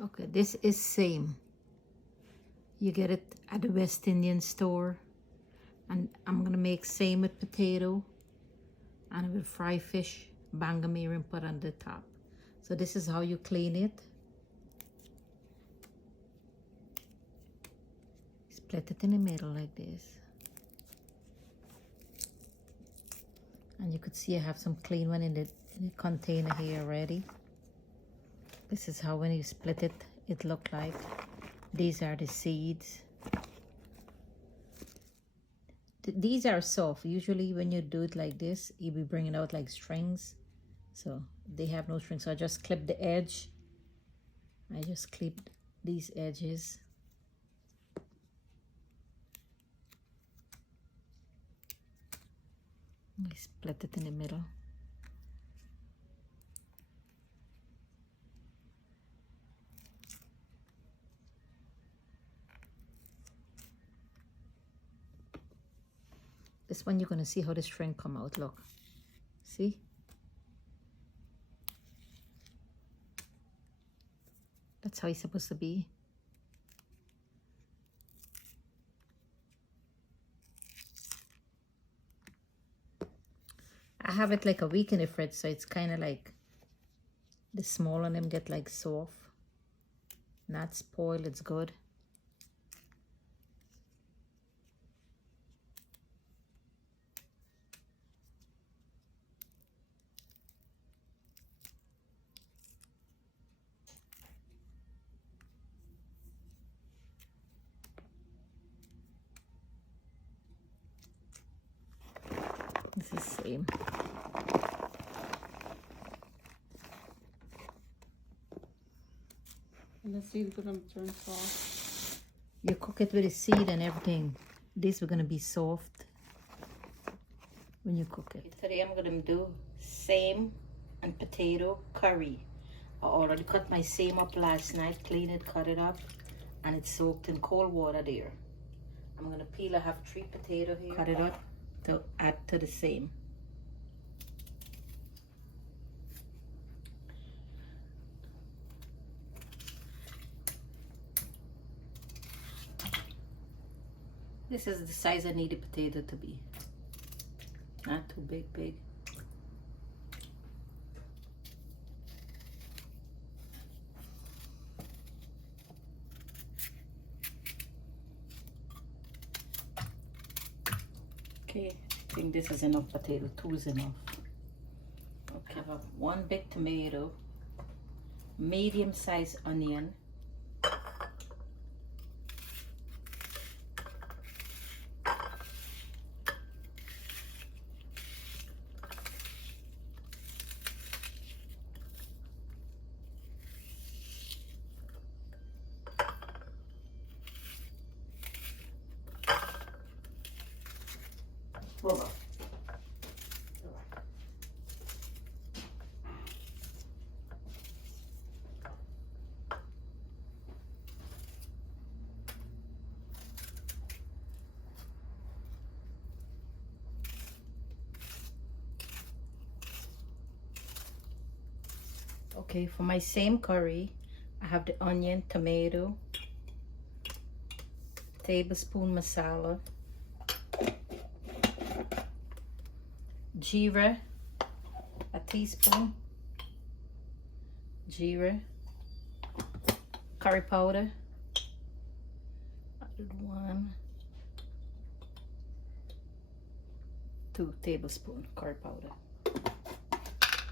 Okay, this is Seim. You get it at the West Indian store. And I'm gonna make Seim with potato and with fried fish, bangamir, and put on the top. So this is how you clean it. Split it in the middle like this. And you could see I have some clean one in the container here already. This is how when you split it, it looked like. These are the seeds. These are soft. Usually when you do it like this, you'll be bringing out like strings. So they have no strings. So I just clip the edge. I just clip these edges. I split it in the middle. This one you're going to see how the string come out. Look. See? That's how it's supposed to be. I have it like a week in the fridge, so it's kind of like the small on them get like soft. Not spoiled, it's good. This is Seim. And the seed gonna turn soft. You cook it with the seed and everything. This is gonna be soft when you cook it. Today I'm gonna do Seim and potato curry. I already cut my Seim up last night, clean it, cut it up, and it's soaked in cold water there. I'm gonna peel. I have 3 potatoes here. Cut it up to add to the Seim. This is the size I need the potato to be. Not too big. Okay, I think this is enough potato. 2 is enough. Okay, I have 1 big tomato, medium-sized onion, Okay, for my Seim curry, I have the onion, tomato, tablespoon masala, GEERA, a teaspoon, GEERA, curry powder, added 1, 2 tablespoons curry powder.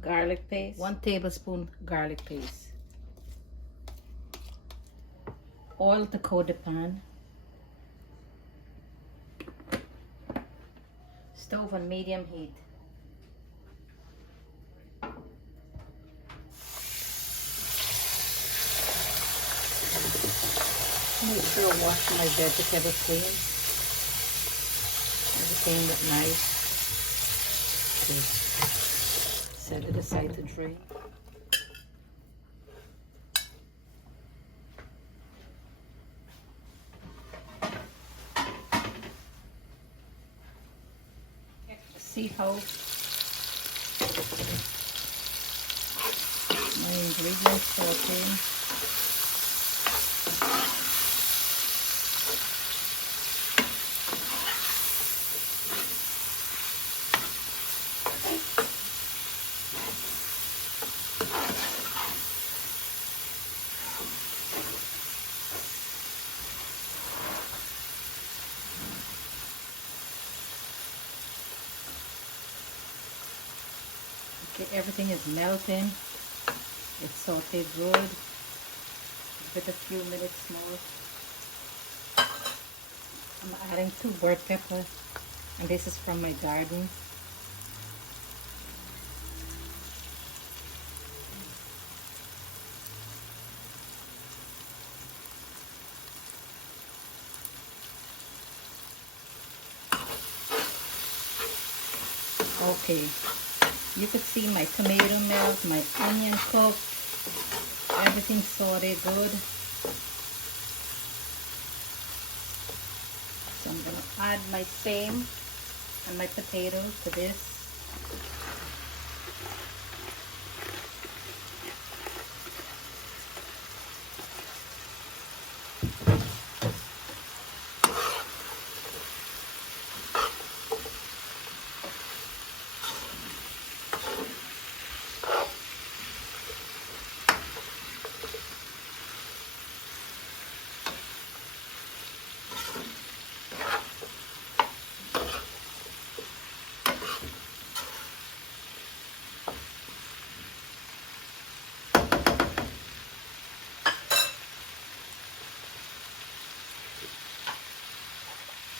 Garlic paste, 1 tablespoon garlic paste. Oil to coat the pan. Stove on medium heat. Make sure I wash my vegetables clean. Everything look nice. Okay. Set it aside to drain. See how my ingredients sauteing. Everything is melting. It's sauteed good. Give it a few minutes more. I'm adding 2 bird pepper, and this is from my garden. Okay, you could see my tomato melt, my onion cooked, everything sauteed good. So I'm gonna add my Seim and my potatoes to this.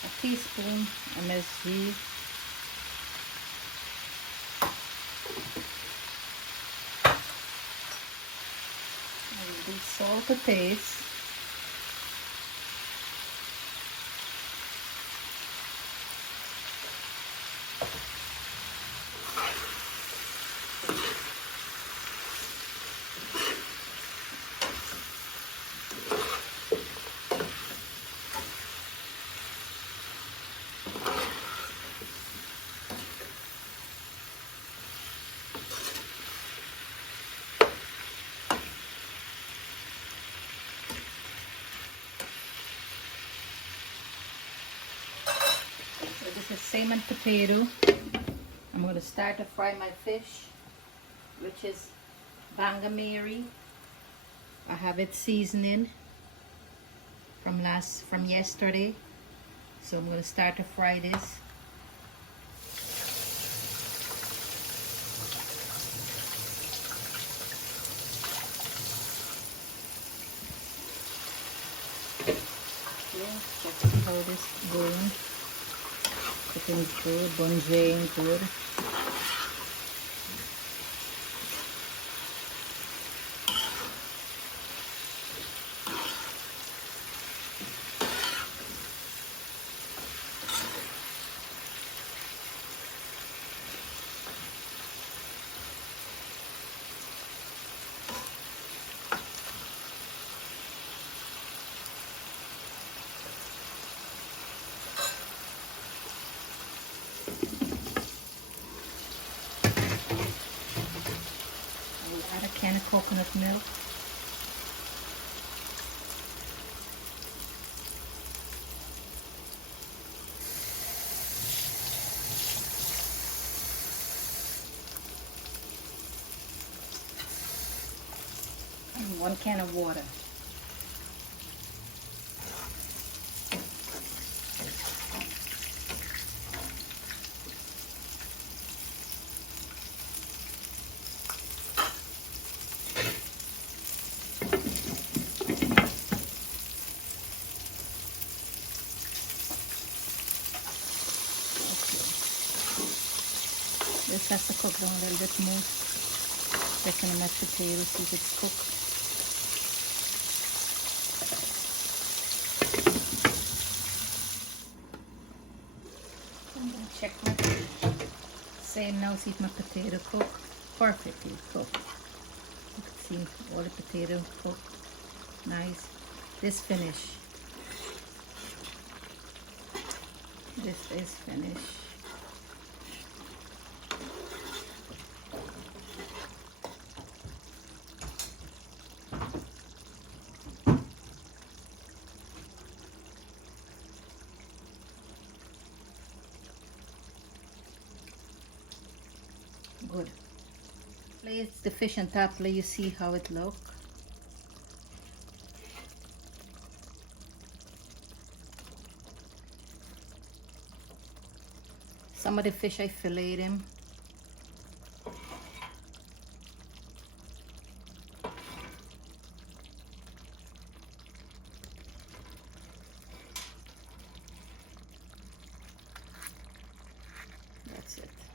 A teaspoon MSG. And the salt to taste. This is Seim and potato. I'm going to start to fry my fish, which is banga mary. I have it seasoning from yesterday, so I'm going to start to fry this. Okay, check how this is going. Cooking good, bonjour good. Add a can of coconut milk. And 1 can of water. This has to cook down a little bit more. Checking on my potato, see if it's cooked. I'm gonna check my Seim now, see if my potato cooked. Perfectly cooked. You can see all the potato cooked. Nice. This finished. This is finished. Good. Place the fish on top, let you see how it look. Some of the fish I filleted them. That's it.